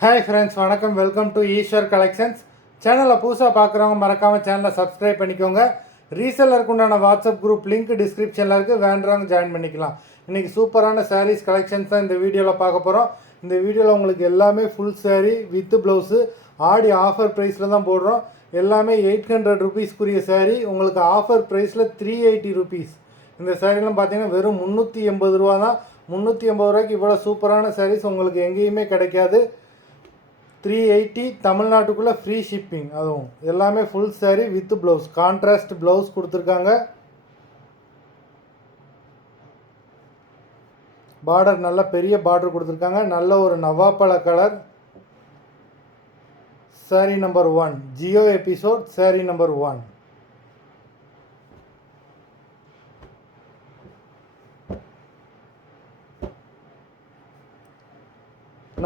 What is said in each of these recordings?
Hi friends, வணக்கம். Welcome to Eswar collections. சேனலை புதுசாக பார்க்குறவங்க மறக்காமல் சேனலை சப்ஸ்கிரைப் பண்ணிக்கோங்க. ரீசெல்லருக்கு உண்டான வாட்ஸ்அப் குரூப் லிங்க் டிஸ்கிரிப்ஷனில் இருக்குது, வேண்டுறவங்க ஜாயின் பண்ணிக்கலாம். இன்றைக்கி சூப்பரான சாரீஸ் கலெக்ஷன்ஸ் தான் இந்த வீடியோவில் பார்க்க போகிறோம். இந்த வீடியோவில் உங்களுக்கு எல்லாமே full sari with blouse Aadi offer ப்ரைஸில் தான் போடுறோம். எல்லாமே 800 ருபீஸ்க்குரிய சாரீ உங்களுக்கு ஆஃபர் ப்ரைஸில் 380 ருபீஸ். இந்த சாரீலாம் பார்த்தீங்கன்னா வெறும் 380 ரூபா தான். 380 ரூபாய்க்கு இவ்வளோ சூப்பரான சாரீஸ் உங்களுக்கு எங்கேயுமே கிடைக்காது. 380 தமிழ்நாட்டுக்குள்ளே ஃப்ரீ ஷிப்பிங். அதுவும் எல்லாமே full sari with blouse, contrast blouse கொடுத்துருக்காங்க. பார்டர் நல்ல பெரிய பார்டர் கொடுத்துருக்காங்க. நல்ல ஒரு நவாப்பழ colour. Sari number 1 Jio episode sari number 1.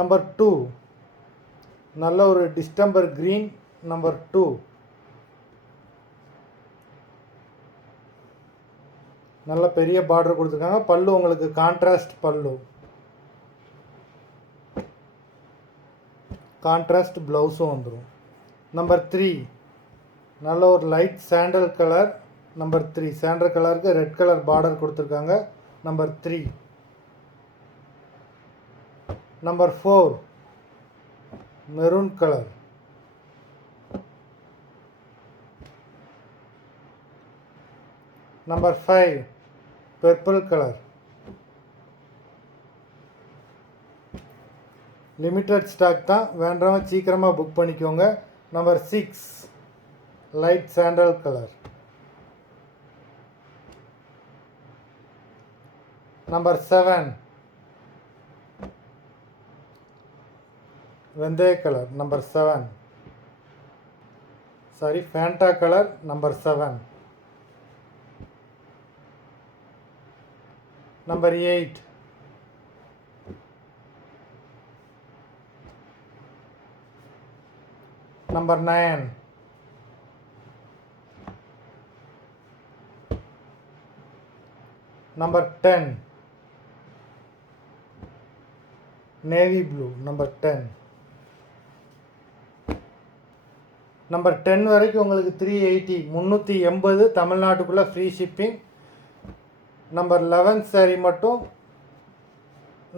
Number 2 நல்ல ஒரு டிஸ்டம்பர் க்ரீன். நம்பர் 2 நல்ல பெரிய பார்டர் கொடுத்துருக்காங்க. பல்லு உங்களுக்கு கான்ட்ராஸ்ட் பல்லு, கான்ட்ராஸ்ட் ப்ளவுஸும் வந்துடும். நம்பர் 3 நல்ல ஒரு light sandal colour. Number 3 sandal கலருக்கு ரெட் கலர் பார்டர் கொடுத்துருக்காங்க. Number 3. Number 4 maroon colour. Number 5 purple colour. Limited stock தான், வேண்டவங்க சீக்கிரமாக புக் பண்ணிக்கோங்க. Number 6 light sandal colour. Number 7 வெந்தய colour. Number 7 sari Fanta colour. Number 7. Number 8 number 9 number 10 navy blue. Number 10. Number 10 வரைக்கும் உங்களுக்கு 380 380 தமிழ்நாட்டுக்குள்ளே ஃப்ரீ ஷிப்பிங். நம்பர் 11 சாரீ மட்டும்.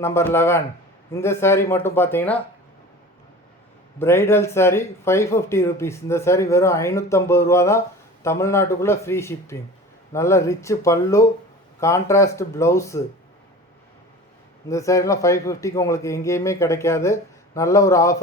நம்பர் 11 இந்த சாரீ மட்டும் பார்த்தீங்கன்னா பிரைடல் சாரீ 550 ருபீஸ். இந்த சாரீ வெறும் 550 ரூபா தான், தமிழ்நாட்டுக்குள்ளே ஃப்ரீ ஷிப்பிங். நல்ல ரிச்சு பல்லு, கான்ட்ராஸ்ட் ப்ளவுஸு. இந்த சாரீலாம் 550க்கு உங்களுக்கு எங்கேயுமே கிடைக்காது. நல்ல ஒரு ஆஃபர்.